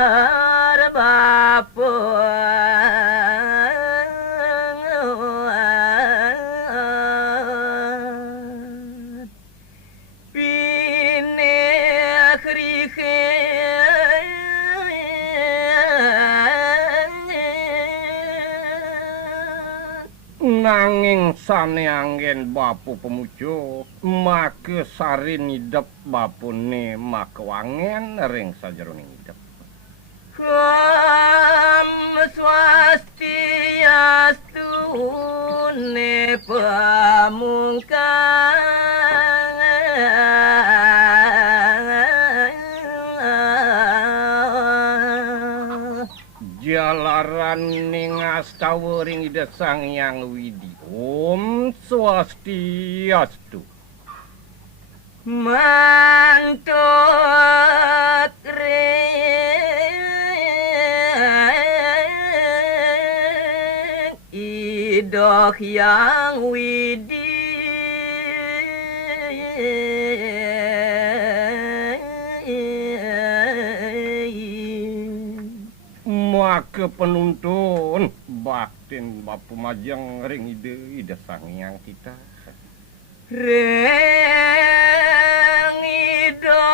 Bapa nanging sane anggen bapu pemujo make sari nidep bapune makewangen ring sajeroning idep swastiastu ne pamungkas jalaran ning astawering ida sang yang widi om swastiastu mantot ring idoh yang widi maka penuntun baktin bapu majang ring ide sang yang kita ring ide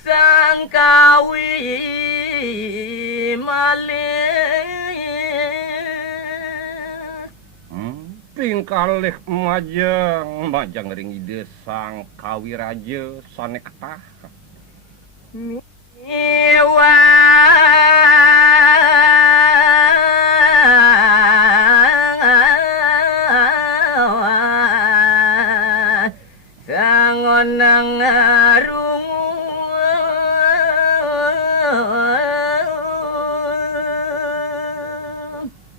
sang kawi malih pingkalih majang ring ide sang kawi raja sane ketah miwa nang rungu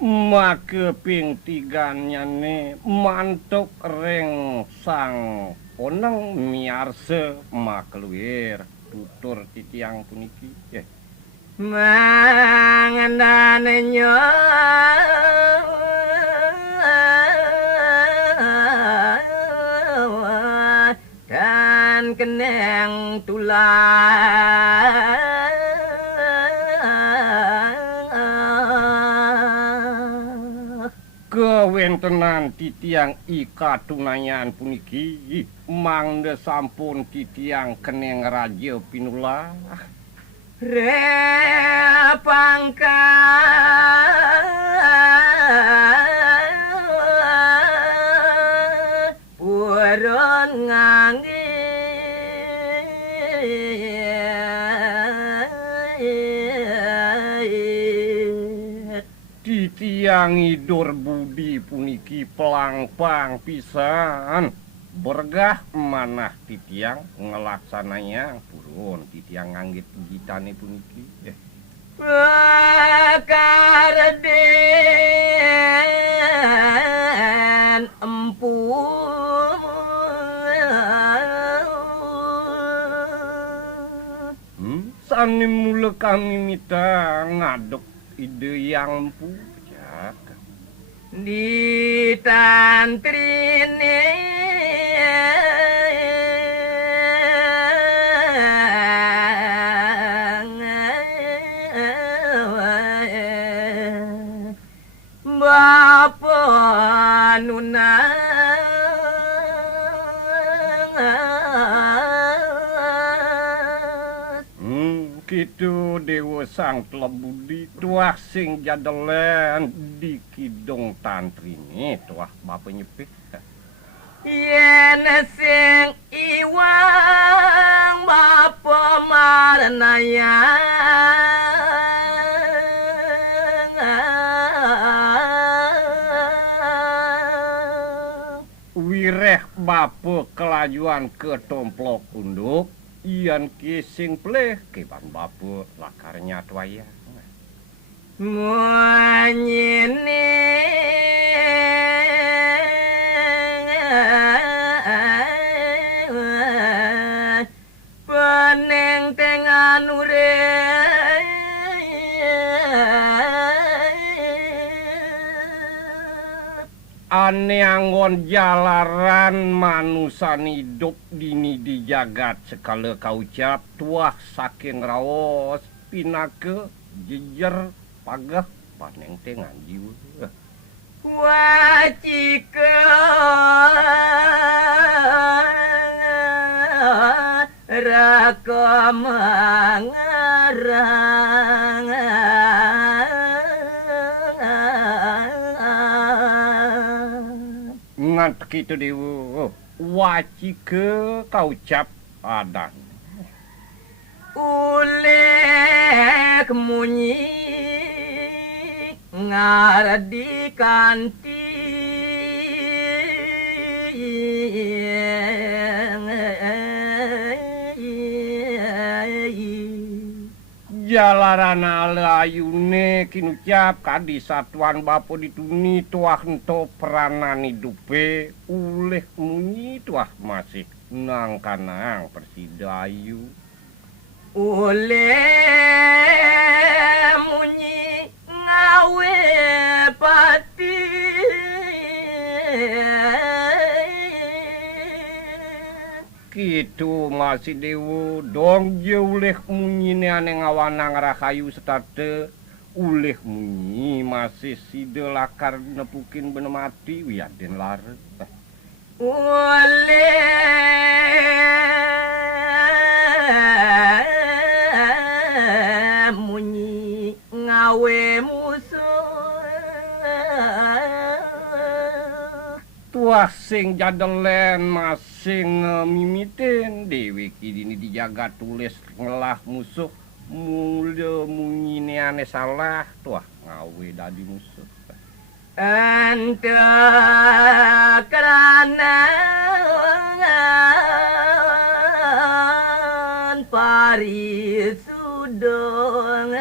make ping tiganyane mantuk ring sang poneng miarse makluwir tutur titiang puniki mangandane nyo keneng tulang kewentenan titiang ikatunayan puniki mangde sampun titiang keneng raja pinulah repangka puron ngangge titiang idur budi puniki pelangpang pisan bergah manah titiang ngelaksananya purun titiang nganggit gitane puniki karden empu sani mula kami minta ngaduk ide yang pucat di tantrine bapa nuna kitu dewa sang telebudi tuah sing jadelen di kidung tantrine tuah bapa nyepik yen sing iwang bapa marnaya wireh bapa kelajuan ke tomplok unduk ian kising pleh keban bapu lakarnya tuaya muanyini peneng tengan ure ane anggon jalaran manusan hidup dini di jagat sekala kaucap tuah saking raos pinake jejer pagah paneng teh ngaji we. Wacikeun raka mangarang Ngan kitu dewe wacike kaucap adan. ulek munyi ngardi kanti Jalarana layune kinucap kadi satuan bapo dituni tuah ento peranan hidupe uleh munyi tuah masih nang kanang persidayu. ulek munyi ngawe pati Kitu masih dewu dong je uleh munyi ne ane ngawanang rahayu setate uleh munyi masih side lakar nepukin bener mati wiaden lare. ulek munyi ngawe musuh Tuah sing jadelen masing mimitin dewi kini dijaga tulis ngelah musuh mule munyine ane salah tuah ngawe dadi musuh. ente kerana pari sudong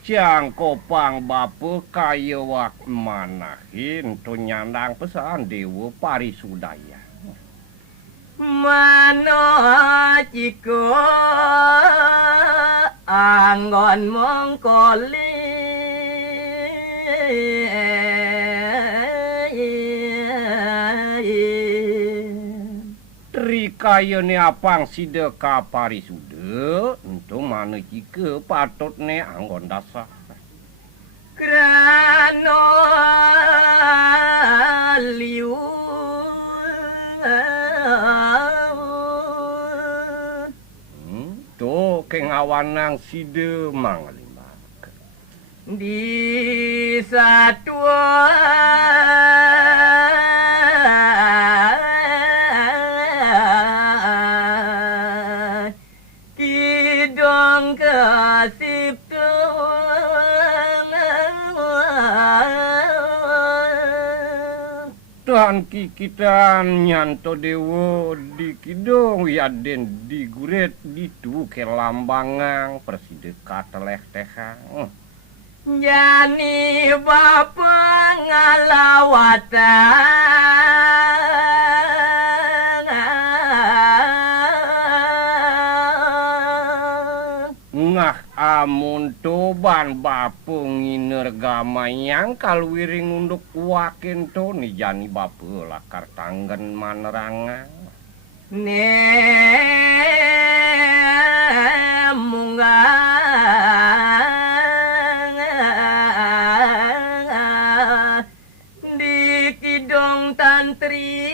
Ciang kopang bape kaya wak manahin to nyandang pesan dewa parisudaya. mano ciko anggon mongkoli Trikayane apang side ka parisuda ento mana jika patutne anggon dasa. krano liu To kengawanang side mangalimbak. di satua kidong kasip Tuhan kita nyanto dewo di kidong yaden di guret ditu ke lambangang perside kateleh tehang. jani bapa ngalawatan Ngah amun toban bapu nginer gamayang kalwiring unduk wakin to ni jani bapu lakar tanggen manerangan. ne mungang di kidong tantri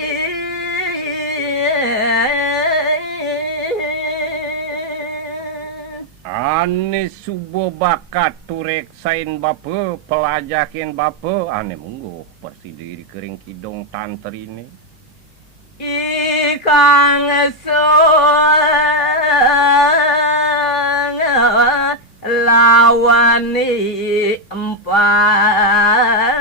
Ane subo bakat turek sain bape pelajakin bape ane mungguh persidiri kering kidong tantri ini. ikang soang lawani empat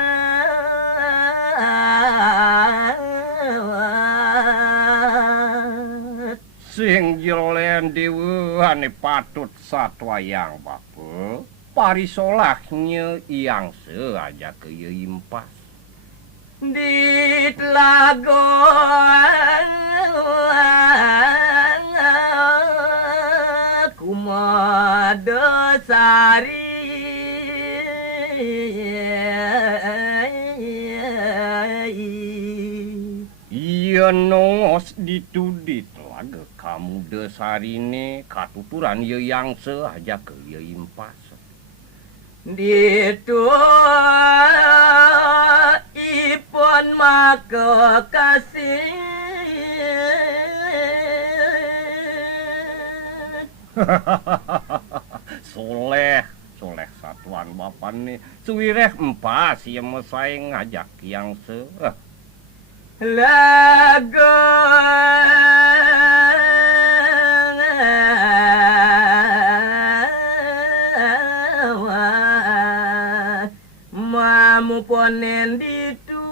Sing jelen dewe ane patut satwayang bape parisolahnya yang seaja ke impas. di telagon kumadasari Iya Yenongos ditudi telaga kamu desarine katuturan ye yang seaja ke ye impas. Ditu ipun maka kasih Soleh satuan bapan nih suwireh empas ye mesai ngajak yang lagu mamu ponen ditu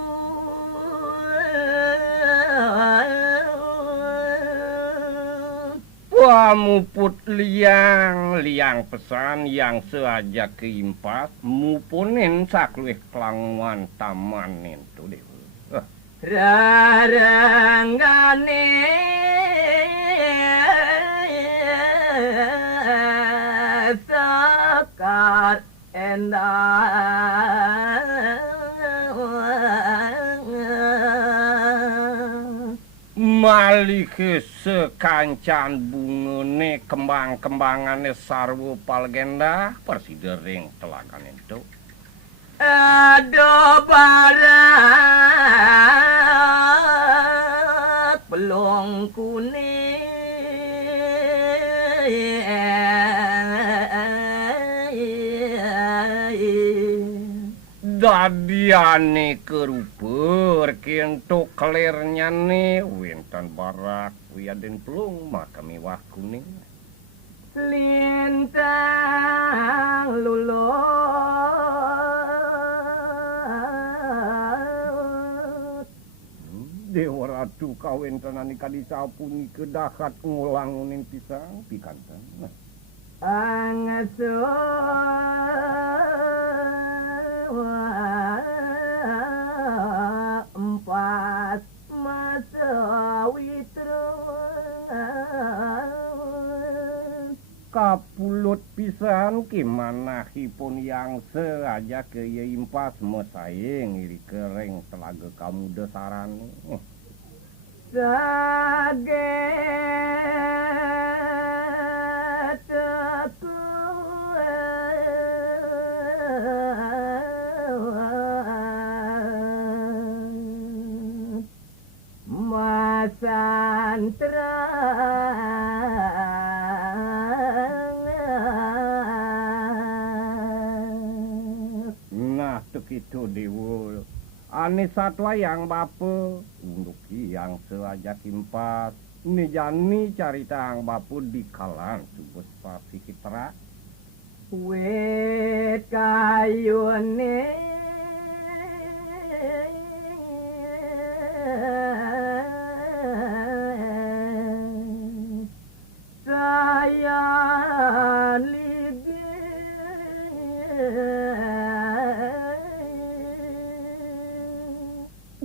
Wamuput liang pesan yang seaja keimpas muponen sakluih kelangwan taman itu deh. Raranggane sakar endang Malih sekancan bungene kembang-kembangane sarwa palgenda persidering telagan itu. Aduh barat pelong kuning Dadiane keruper kento klernya nih wintan barak wiaden pelung maka mewah kuning lintang lulut Dewa Ratu kawin tenani kadisapuni kedahat ngulangunin pisang pikantan. angasuh empat masa witron Kapulut pisan kimana hipun yang seaja ke ye impas mesaing iri kering telaga kamu desarane. sageteku masantra Nah begitu dewa ane satwa yang bape untuk yang seaja kimpas nijani carita ang bapu di kalan subus pasi kitra wit kayune saya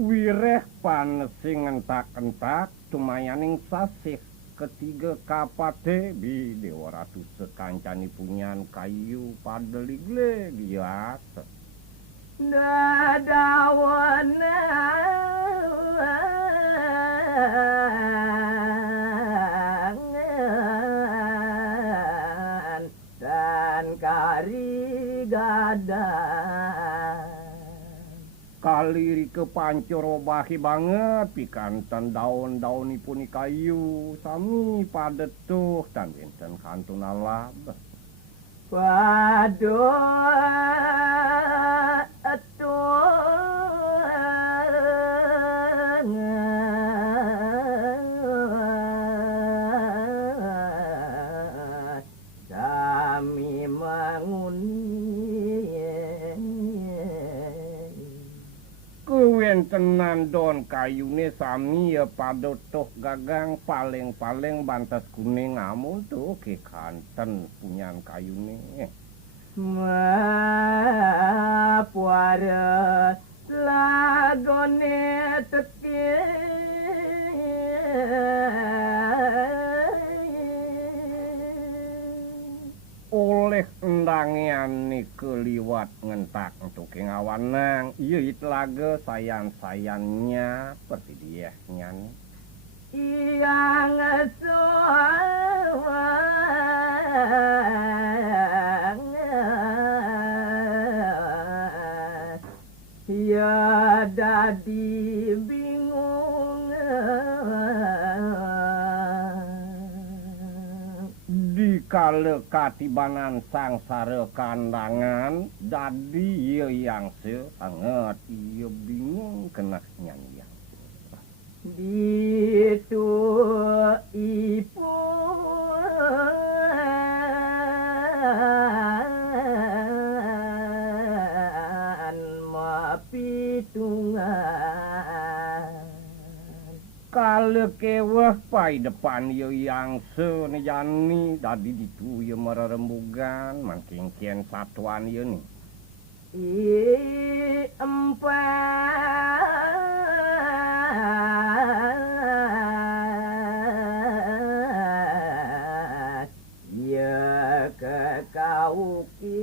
wireh panesing entak-entak tumayaning sasih ketiga kapate bi Dewa Ratu sekancani punyan kayu padeligle biasa dadawana dan kari gadan kaliri kepancoro bahi banget pikanten daun-daunipun kayu sami padetuh dan wenten kantun alam waduh kami Kuwentenan don kayune sami ya padotoh gagang paling-paling bantes kuning amun tuh ke kanten punyan kayune. Puara lagone teki Oleh sangeane keliwat ngentak untuk ngawanang ieu itlaga sayan-sayannya seperti dia nyanyi yang soang ya dadi bingung dikala katibanan sangsara kandangan dadi ieu yang sangat ieu bingung kena nyanyi Ditu ipu mapitungan kala keweh pai depan ieu yang senejani dadi ditu ieu mararembugan mangking kian satuan ieu ni empat ya kekauki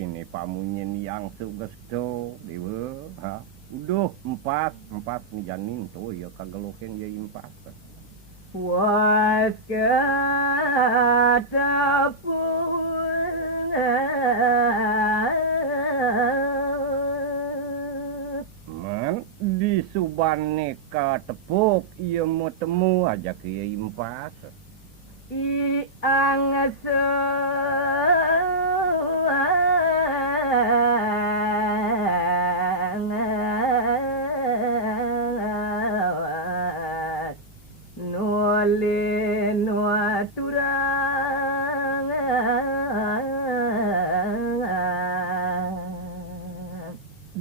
kini pamunyen yang sugesto dewe ha uduh empat ni janin tuh ya kageluhin ya empat was man di subane katepuk ieu mau temu aja ke empat iang nole nuaturang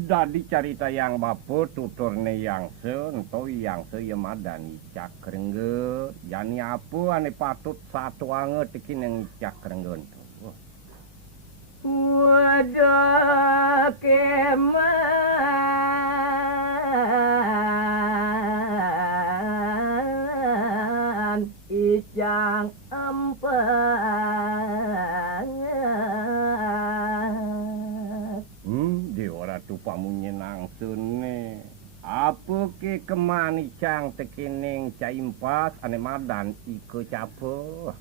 dadi carita yang bape tuturne yang ento yang yemadani cakrengge jani apa ane patut satu anget tikin yang cakrengge ento wadah keman icang empat di ora tu pamunyen angsune apa ke kemanicang tekening caimpas ane madan iko capo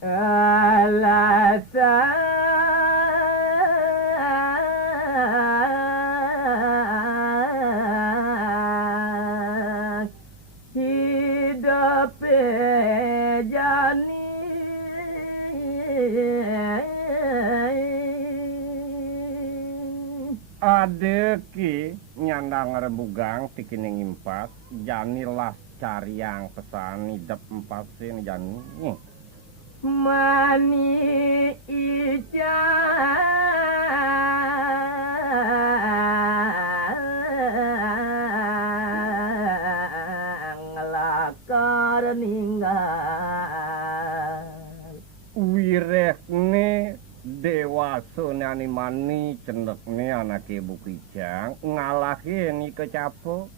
alasan hidup jani adeki nyandang rebugang tikining impas jani las cariang pesan hidup empasin jani mani ijang lakar ninggal wirehne dewasane ani mani cendekne anake bukijang ngalahin ike capo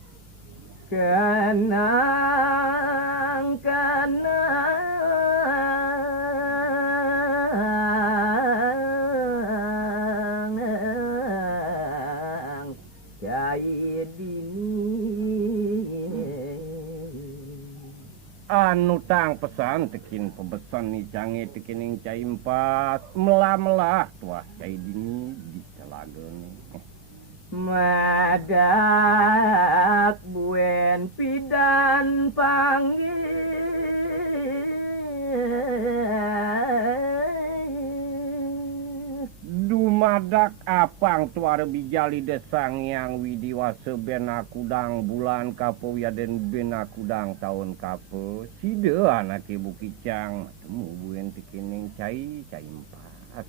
kenang cai dini anu tang pesan tekin pebesan ni jange tekining cai empat melah-melah tuah cai dini di telagane madak buen pidan panggil dumadak apang tuare bijali desang yang widiwase benakudang bulan kapo yaden benakudang tahun kapo side anake bukicang temu buen tekining cai empat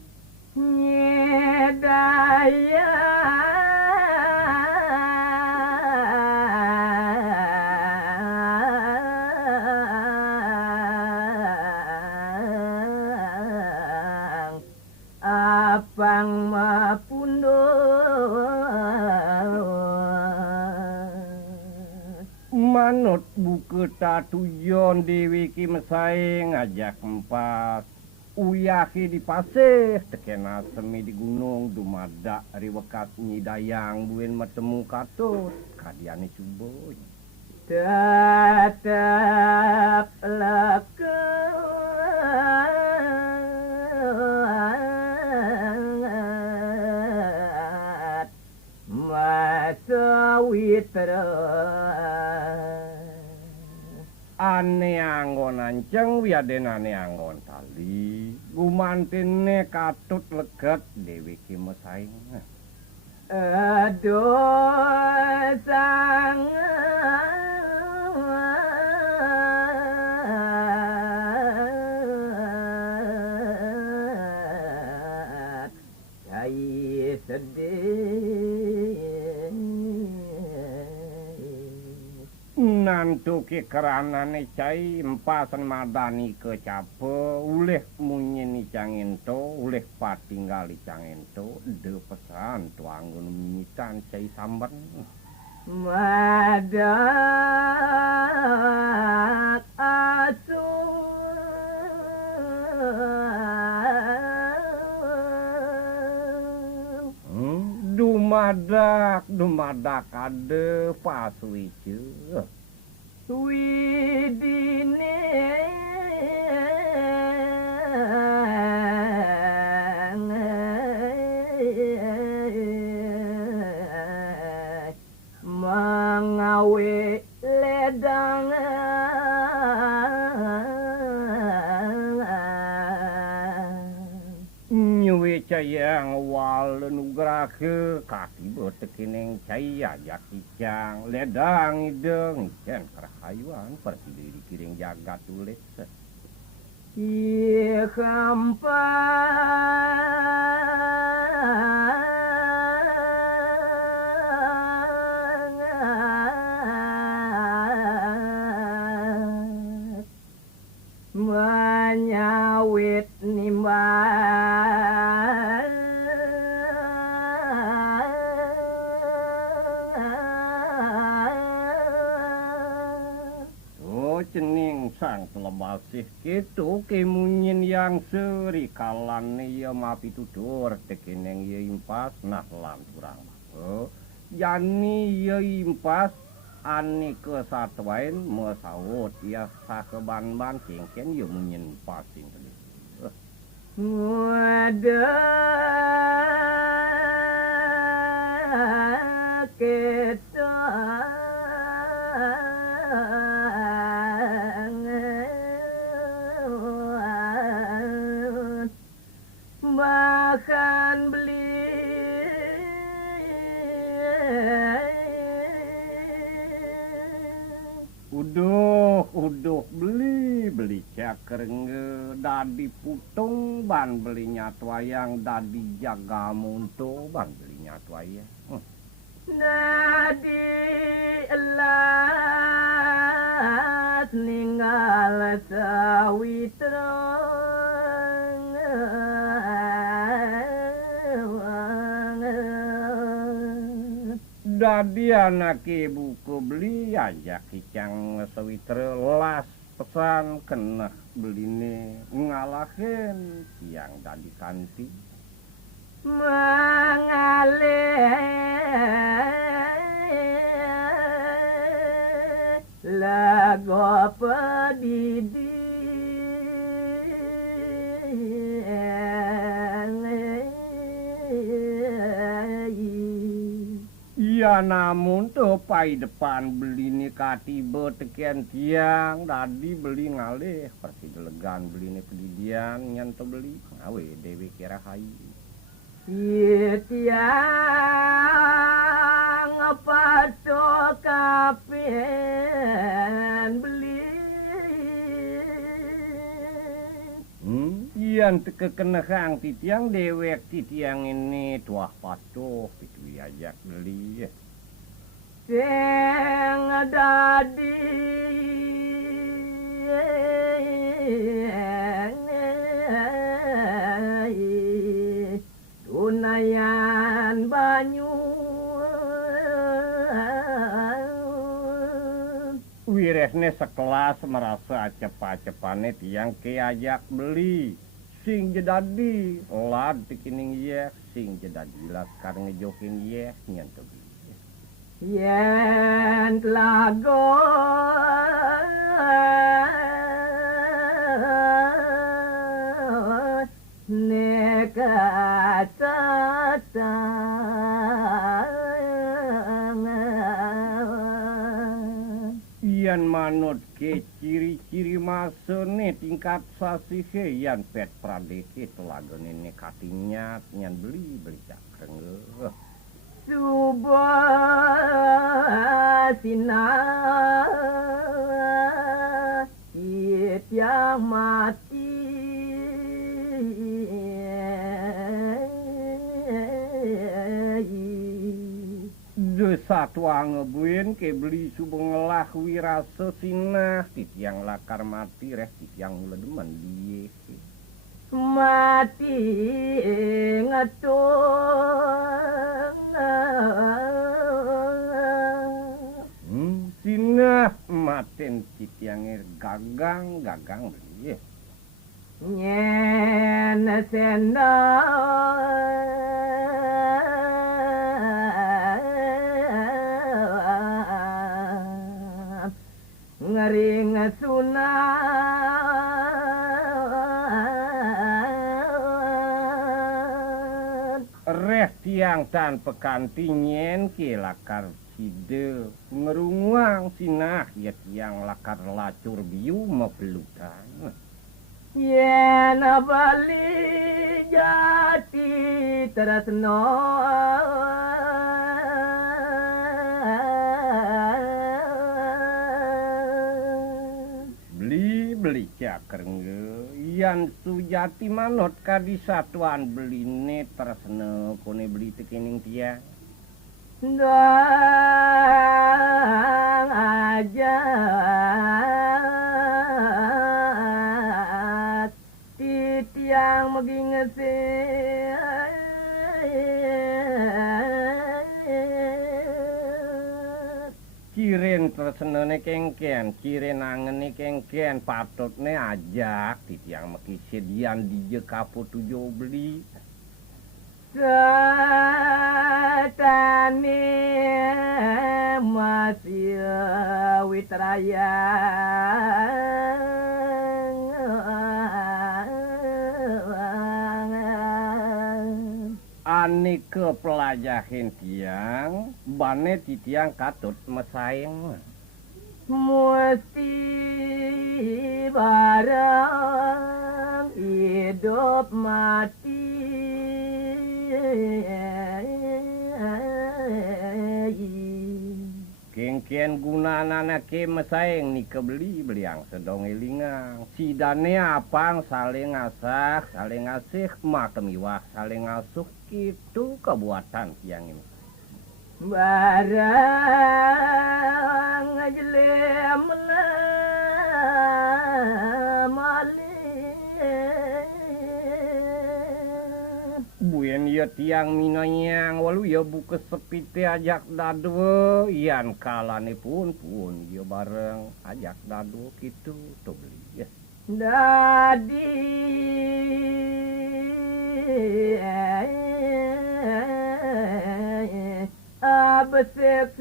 nyedaya apang mapundo manut buku tatujon dewi ki mesae ngajak empas uyahi di pasir tekena semi di gunung dumadak riwekat nyidayang buen metemu katut kadiane cuboy tetap lekat masa witra ane anggon anceng wiaden ane anggon tali gumantine katut leget dewi ki mesaing aduh sang cai sedih nantu ki keranane cai empasan madani kecape uleh munyeni cangento uleh patinggali cangento de pesan tuanggun mimitan cai samban madak dumadak ade paswice widine mengawe ledang nyuwe cayang walen ugrake kaki betekineng caya jakicang ledang ideng jen kerahayuan pergi dikiring jagat tulis menyawit nimbang cening sang telebasih kitu kemunyin yang seri kalan ya mapi tutur tekineng ya impas nah lan kurang yani ya impas ani kesatwain mesawut ya sakeban-ban cengken ya munyin pasin wadah kita bahkan beli uduh beli cakrenge dadi putung ban beli nyatwayang dadi jaga munto ban beli nyatwayang dadi elas ninggal sawitra dadi anak ibu ku beli aja kicang sawitre las pesan kena beline ngalahin siang dadi kanti mengalir lagu pedidi ya namun tepai depan beli ni kati betekian tiang dadi beli ngalih persi delegan beli ni pedidian nyanto beli ngawe dewi kira hai tiang pato kapen beli ian kekenehang titiang dewek titiang ini tuah patuh itu ajak beli sing dadi tunayan banyu kabehne sekelas merasa acep-acepane tiang keajak beli sing jedadi lad tikining yeh sing jedadi lakar ngejokin yeh nyen teu beli. Yen telago Yan manut ke ciri-ciri masene tingkat sasihe yan pet pradeke telagone nekatinya nyan beli cakreng. Subah sinar yang mati Satu ngebuin ke beli subengelah wirasa sinah titiang lakar mati reh titiang mula demen diye mati ngetung sinah maten titiang gagang beli nyen sendal ngering sunat reh tiang tan pekantinyen ke lakar side ngerunguang sinah ya tiang lakar lacur biu mepelutan yen bali jati tresno beli cakrengge yan sujati manot kadi satuan beline tresne kone beli tekening tiang dang aja titiang megingese kiren tresnene kengken kiren angene kengken patutne ajak titiang meki sedian dije kapo tujo beli Satani masih witraya ane ke pelajahin tiang bane titiang katut mesaing mesti barang hidup mati kengken gunanana ke mesaing ni kebeli beliang sedong elingang sidane apang saling ngasak saling ngasih makemiwah saling ngasuh kitu kebuatan tiang ini barang jelem buyen ya tiang minanyang walu ya buka sepite ajak dadu yan kalane pun ya bareng ajak dadu kitu tuh beli ya dadi abesek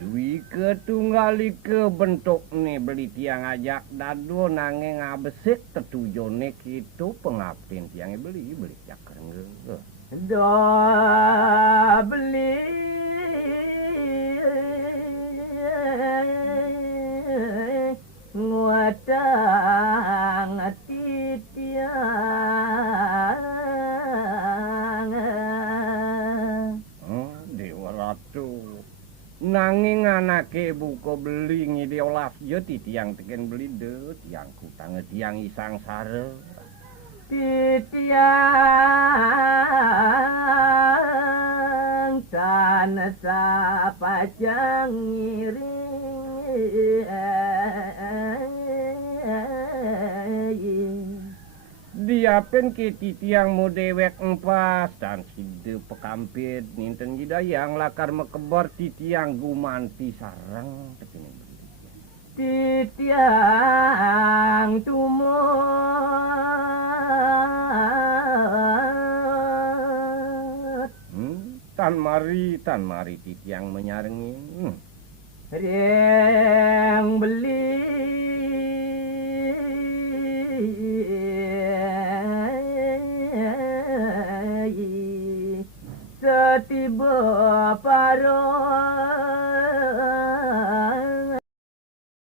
dui ketunggali ke bentuk nih beli tiang ajak dadu nanging ngabesek tetujone kitu pengabtin tiangnya beli cakreng do beli nguatang titiang Dewa Ratu nanging anake buka beli ngidiolas ya tiang teken beli de tiang kutang tiang isang sare titiang tanah sapajang ngiring siapin ke titiang mau dewek empas dan side pekampit ninten gidayang lakar mekebar titiang gumanti sarang tapi nih titiang tumut tan mari titiang menyarengi Reng beli setiba paro